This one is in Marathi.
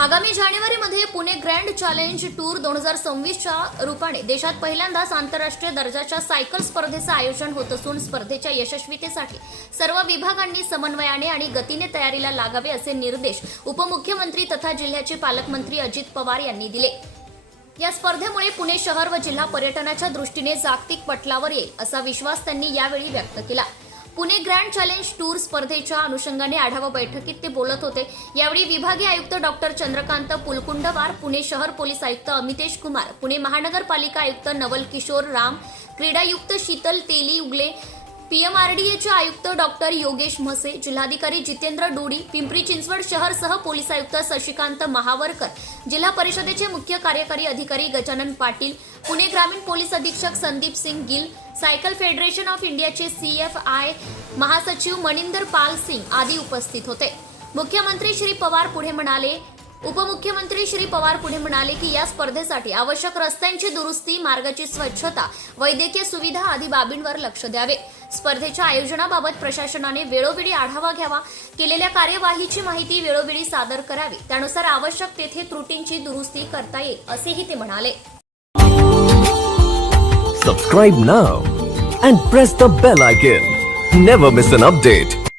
आगामी जानेवारीमध्ये पुणे ग्रँड चॅलेंज टूर दोन हजार सव्वीसच्या रूपाने देशात पहिल्यांदाच आंतरराष्ट्रीय दर्जाच्या सायकल स्पर्धेचं आयोजन होत असून स्पर्धेच्या यशस्वीतेसाठी सर्व विभागांनी समन्वयाने आणि गतीने तयारीला लागावे असे निर्देश उपमुख्यमंत्री तथा जिल्ह्याचे पालकमंत्री अजित पवार यांनी दिले. या स्पर्धेमुळे पुणे शहर व जिल्हा पर्यटनाच्या दृष्टीने जागतिक पटलावर येईल असा विश्वास त्यांनी यावेळी व्यक्त केला. पुणे ग्रँड चॅलेंज टूर स्पर्धेच्या अनुषंगाने आढावा बैठकीत ते बोलत होते. यावेळी विभागीय आयुक्त डॉक्टर चंद्रकांत पुलकुंडवार पुणे शहर पोलीस आयुक्त अमितेश कुमार पुणे महानगरपालिका आयुक्त नवल किशोर राम क्रीडायुक्त शीतल तेली उगले पीएमआरडीएचे आयुक्त डॉक्टर योगेश म्हसे जिल्हाधिकारी जितेंद्र डोडी पिंपरी चिंचवड शहरसह पोलीस आयुक्त शशिकांत महावरकर जिल्हा परिषदेचे मुख्य कार्यकारी अधिकारी गजानन पाटील पुणे ग्रामीण पोलीस अधीक्षक Sandeep Singh Gill cycle federation of इंडियाचे सी एफ आय महासचिव मणिंदर पाल सिंग आदी उपस्थित होते. मुख्यमंत्री श्री पवार पुढे म्हणाले उपमुख्यमंत्री श्री पवार पुढे म्हणाले की या स्पर्धेसाठी आवश्यक रस्त्यांची दुरुस्ती मार्गाची स्वच्छता वैद्यकीय सुविधा आदी बाबींवर लक्ष द्यावे. स्पर्धेच्या आयोजनाबाबत प्रशासनाने वेळोवेळी आढावा घ्यावा. केलेल्या कार्यवाहीची माहिती वेळोवेळी सादर करावी. त्यानुसार आवश्यक तेथे त्रुटींची दुरुस्ती करता येईल असेही ते म्हणाले. Subscribe now and press the bell icon never miss an update